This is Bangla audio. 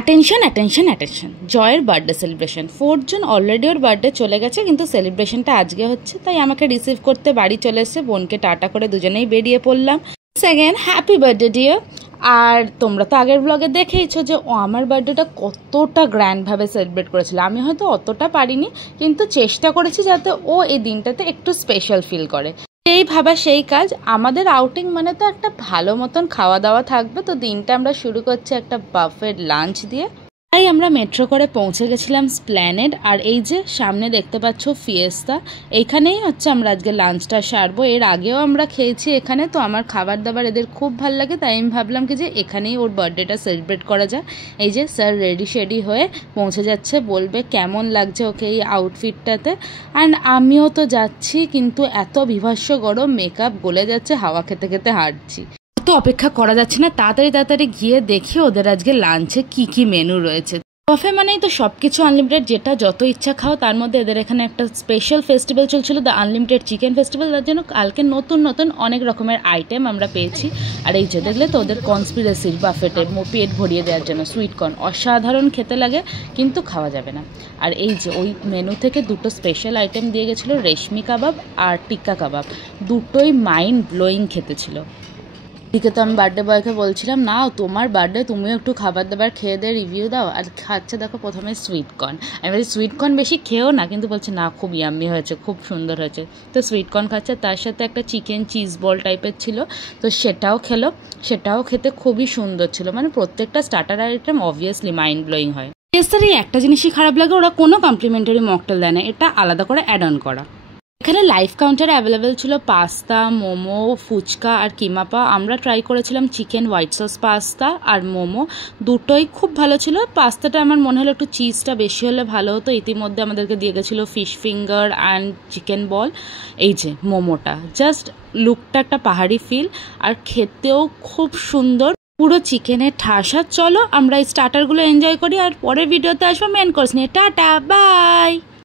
অ্যাটেনশন অ্যাটেনশন অ্যাটেনশন, জয়ের বার্থডে সেলিব্রেশন। 4 জুন অলরেডি ওর বার্থডে চলে গেছে, কিন্তু সেলিব্রেশনটা আজকে হচ্ছে, তাই আমাকে রিসিভ করতে বাড়ি চলে এসছে। বোনকে টাটা করে দুজনেই বেরিয়ে পড়লাম। Second, happy birthday dear. আর তোমরা তো আগের ব্লগে দেখেইছো যে ও আমার বার্থডেটা কতটা গ্র্যান্ডভাবে সেলিব্রেট করেছিল। আমি হয়তো অতটা পারিনি, কিন্তু চেষ্টা করেছি যাতে ও এই দিনটাতে একটু স্পেশাল ফিল করে। এই ভাবা সেই কাজ। আমাদের আউটিং মানে তো একটা ভালো মতন খাওয়া দাওয়া থাকবে, তো দিনটা আমরা শুরু করছি একটা বাফেট লাঞ্চ দিয়ে। তাই আমরা মেট্রো করে পৌঁছে গেছিলাম স্প্ল্যানেড। আর এই যে সামনে দেখতে পাচ্ছ ফিয়েস্তা, এইখানেই হচ্ছে আমরা আজকে লাঞ্চটা সারবো। এর আগেও আমরা খেয়েছি এখানে, তো আমার খাবার দাবার এদের খুব ভালো লাগে, তাই আমি ভাবলাম কি যে এখানেই ওর বার্থডেটা সেলিব্রেট করা যায়। এই যে স্যার রেডি শেডি হয়ে পৌঁছে যাচ্ছে, বলবে কেমন লাগছে ওকে এই আউটফিটটাতে। অ্যান্ড আমিও তো যাচ্ছি, কিন্তু এত বিভৎস গরম, মেকআপ গলে যাচ্ছে, হাওয়া খেতে খেতে হাঁটছি। তো অপেক্ষা করা যাচ্ছে না, তাড়াতাড়ি গিয়ে দেখি ওদের আজকে লাঞ্চে কি কি মেনু রয়েছে। কফে মানেই তো সব কিছু আনলিমিটেড, যেটা যত ইচ্ছা খাও। তার মধ্যে এদের এখানে একটা স্পেশাল ফেস্টিভ্যাল চলছিল, দ্য আনলিমিটেড চিকেন ফেস্টিভ্যাল। তার জন্য কালকে নতুন নতুন অনেক রকমের আইটেম আমরা পেয়েছি। আর এই যে দেখলে তো ওদের কনস্পিরেসির বাফেটে পেট ভরিয়ে দেওয়ার জন্য সুইটকর্ন অসাধারণ খেতে লাগে, কিন্তু খাওয়া যাবে না। আর এই যে ওই মেনু থেকে দুটো স্পেশাল আইটেম দিয়ে গেছিলো, রেশমি কাবাব আর টিক্কা কাবাব। দুটোই মাইন্ড ব্লোয়িং খেতে ছিল। এদিকে তো আমি বার্থডে বয়কে বলছিলাম, না তোমার বার্থডে, তুমিও একটু খাবার দাবার খেয়ে দিয়ে রিভিউ দাও। আর খাচ্ছে দেখো প্রথমে সুইটকর্ন। আমি বলছি সুইটকর্ন বেশি খেও না, কিন্তু বলছে না খুব ইয়াম্মি হয়েছে, খুব সুন্দর হয়েছে। তো সুইটকর্ন খাচ্ছে, তার সাথে একটা চিকেন চিজ বল টাইপের ছিল, তো সেটাও খেলো। সেটাও খেতে খুবই সুন্দর ছিল। মানে প্রত্যেকটা starter item obviously mind blowing হয়। স্যার এই একটা জিনিসই খারাপ লাগে, ওরা কোনো কমপ্লিমেন্টারি মকটেল দেয় না, এটা আলাদা করে অ্যাড অন করা। এখানে লাইভ কাউন্টারে অ্যাভেলেবেল ছিল পাস্তা, মোমো, ফুচকা আর কিমাপা। আমরা ট্রাই করেছিলাম চিকেন হোয়াইট সস পাস্তা আর মোমো, দুটোই খুব ভালো ছিল। পাস্তাটা আমার মনে হলো একটু চিজটা বেশি হলে ভালো হতো। ইতিমধ্যে আমাদেরকে দিয়ে গেছিলো ফিশ ফিঙ্গার অ্যান্ড চিকেন বল। এই যে মোমোটা, জাস্ট লুকটা একটা পাহাড়ি ফিল, আর খেতেও খুব সুন্দর, পুরো চিকেনের ঠাসা। চলো আমরা এই স্টার্টারগুলো এনজয় করি, আর পরের ভিডিওতে আসবো মেন কোর্স নিয়ে। Tata, by.